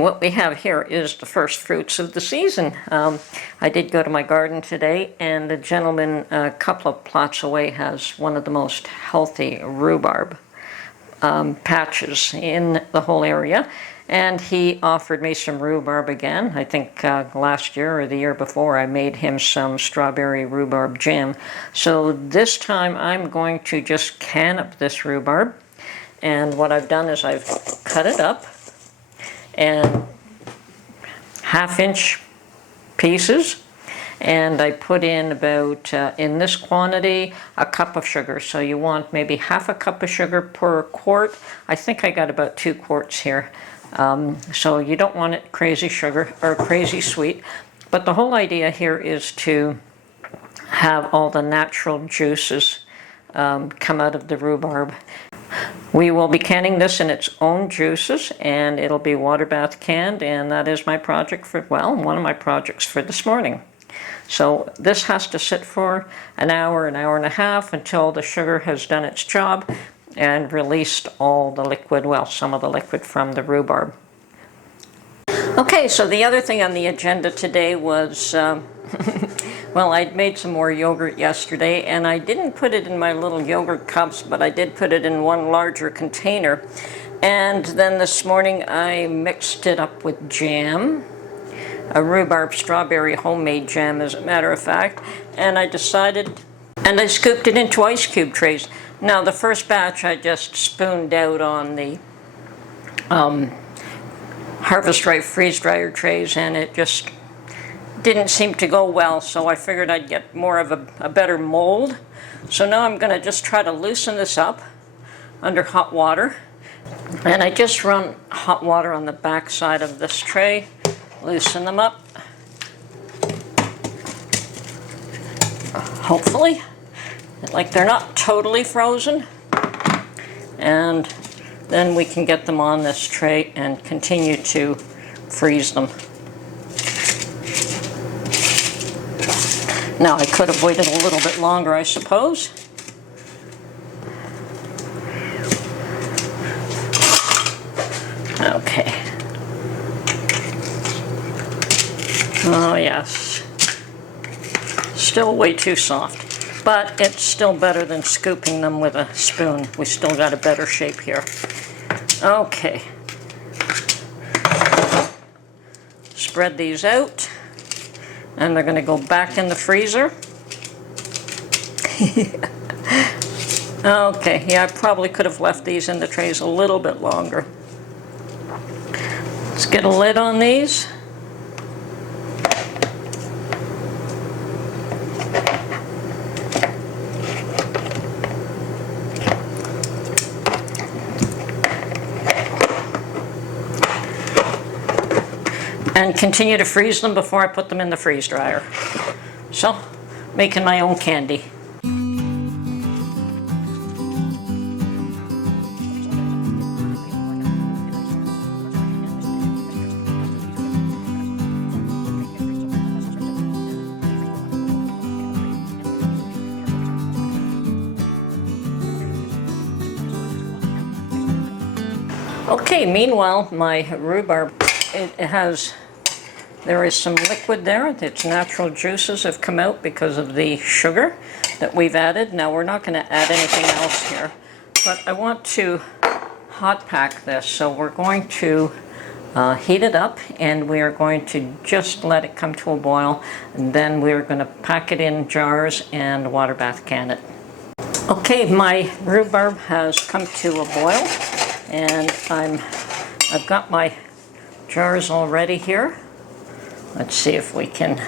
what we have here is the first fruits of the season. I did go to my garden today, and the gentleman a couple of plots away has one of the most healthy rhubarb patches in the whole area. And he offered me some rhubarb again. I think last year or the year before I made him some strawberry rhubarb jam. So this time I'm going to just can up this rhubarb. And what I've done is I've cut it up and 1/2-inch pieces. And I put in about, in this quantity, a cup of sugar. So you want maybe 1/2 cup of sugar per quart. I think I got about 2 quarts here. So you don't want it crazy sugar or crazy sweet. But the whole idea here is to have all the natural juices come out of the rhubarb. We will be canning this in its own juices, and it'll be water bath canned, and that is my project for, well, one of my projects for this morning. So this has to sit for an hour and a half until the sugar has done its job and released all the liquid, well, some of the liquid from the rhubarb. Okay, so the other thing on the agenda today was, well, I'd made some more yogurt yesterday, and I didn't put it in my little yogurt cups, but I did put it in one larger container. And then this morning I mixed it up with jam, a rhubarb strawberry homemade jam, as a matter of fact, and I decided, and I scooped it into ice cube trays. Now, the first batch I just spooned out on the Harvest Right freeze dryer trays, and it just didn't seem to go well, so I figured I'd get more of a better mold. So now I'm going to just try to loosen this up under hot water. And I just run hot water on the back side of this tray, loosen them up, hopefully. Like they're not totally frozen, and then we can get them on this tray and continue to freeze them. Now I could have waited a little bit longer, I suppose. Okay. Oh yes, still way too soft. But it's still better than scooping them with a spoon. We still got a better shape here. Okay. Spread these out. And they're going to go back in the freezer. Okay, yeah, I probably could have left these in the trays a little bit longer. Let's get a lid on these. And continue to freeze them before I put them in the freeze dryer. So, making my own candy. Okay, meanwhile, my rhubarb, there is some liquid there. Its natural juices have come out because of the sugar that we've added. Now, we're not going to add anything else here, but I want to hot pack this. So we're going to heat it up, and we are going to just let it come to a boil, and then we're going to pack it in jars and water bath can it. Okay, my rhubarb has come to a boil, and I've got my jars all ready here. Let's see if we can,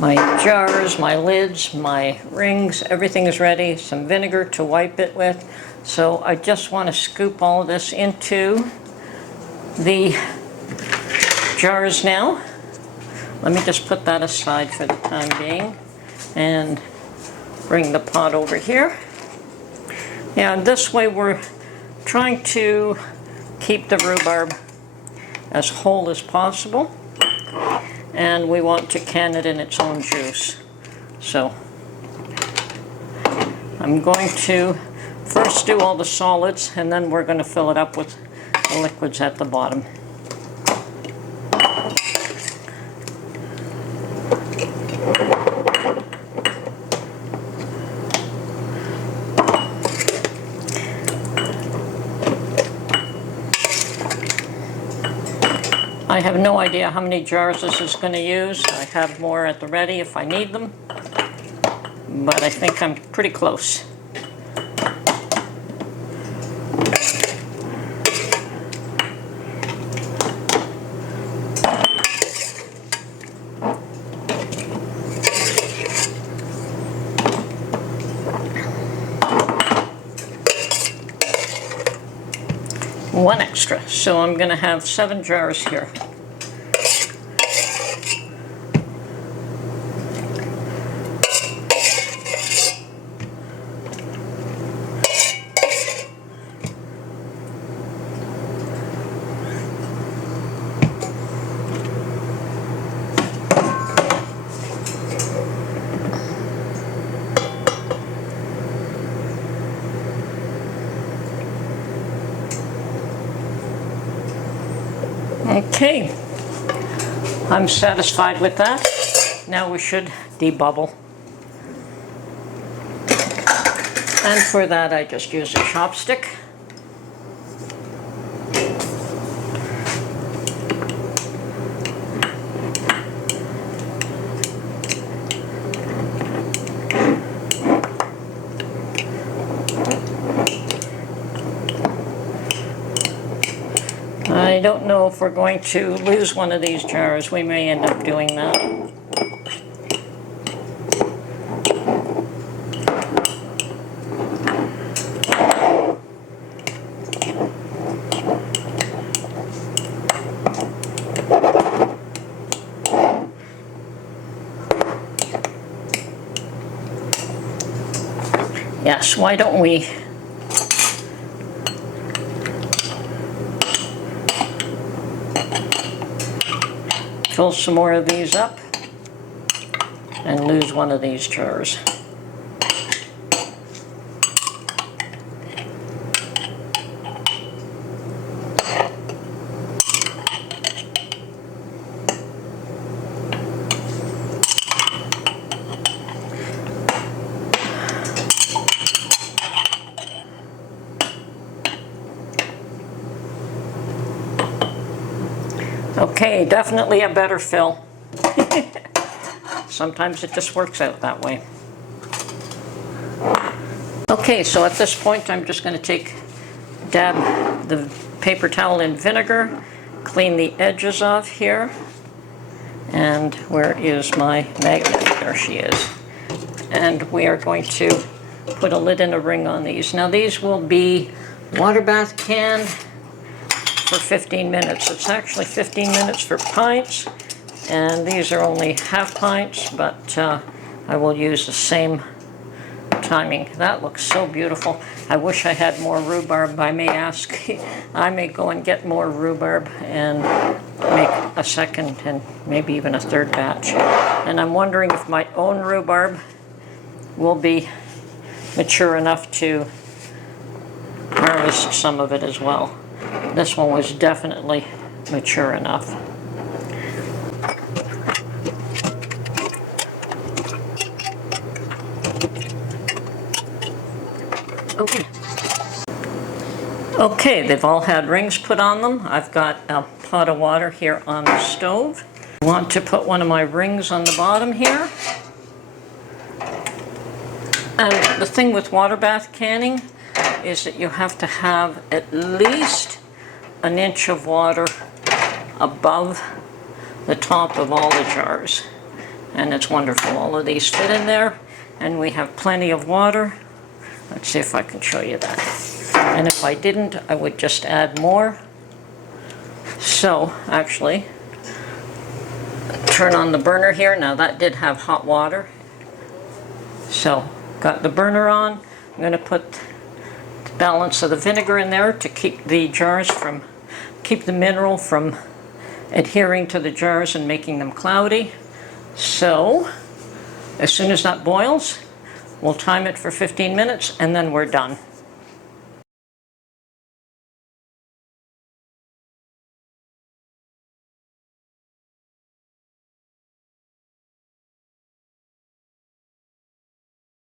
my jars, my lids, my rings, everything is ready. Some vinegar to wipe it with. So I just want to scoop all of this into the jars now. Let me just put that aside for the time being and bring the pot over here. Yeah, this way we're trying to keep the rhubarb as whole as possible. And we want to can it in its own juice. So I'm going to first do all the solids, and then we're going to fill it up with the liquids at the bottom. I have no idea how many jars this is going to use. I have more at the ready if I need them, but I think I'm pretty close. One extra, so I'm going to have 7 jars here. Okay, I'm satisfied with that. Now we should debubble. And for that I just use a chopstick. I don't know if we're going to lose one of these jars. We may end up doing that. Yes, why don't we fill some more of these up and lose one of these jars. Okay, definitely a better fill. Sometimes it just works out that way. Okay, so at this point I'm just going to dab the paper towel in vinegar, clean the edges off here, and where is my magnet? There she is. And we are going to put a lid and a ring on these. Now these will be water bath canned for 15 minutes. It's actually 15 minutes for pints, and these are only half pints, but I will use the same timing. That looks so beautiful. I wish I had more rhubarb. I may ask, I may go and get more rhubarb and make a second and maybe even a third batch. And I'm wondering if my own rhubarb will be mature enough to harvest some of it as well. This one was definitely mature enough. Okay, they've all had rings put on them. I've got a pot of water here on the stove. I want to put one of my rings on the bottom here. And the thing with water bath canning is that you have to have at least an inch of water above the top of all the jars. And it's wonderful. All of these fit in there, and we have plenty of water. Let's see if I can show you that. And if I didn't, I would just add more. So, actually, turn on the burner here. Now that did have hot water. So, got the burner on. I'm going to put the balance of the vinegar in there to keep the jars from, keep the mineral from adhering to the jars and making them cloudy. So, as soon as that boils, we'll time it for 15 minutes and then we're done.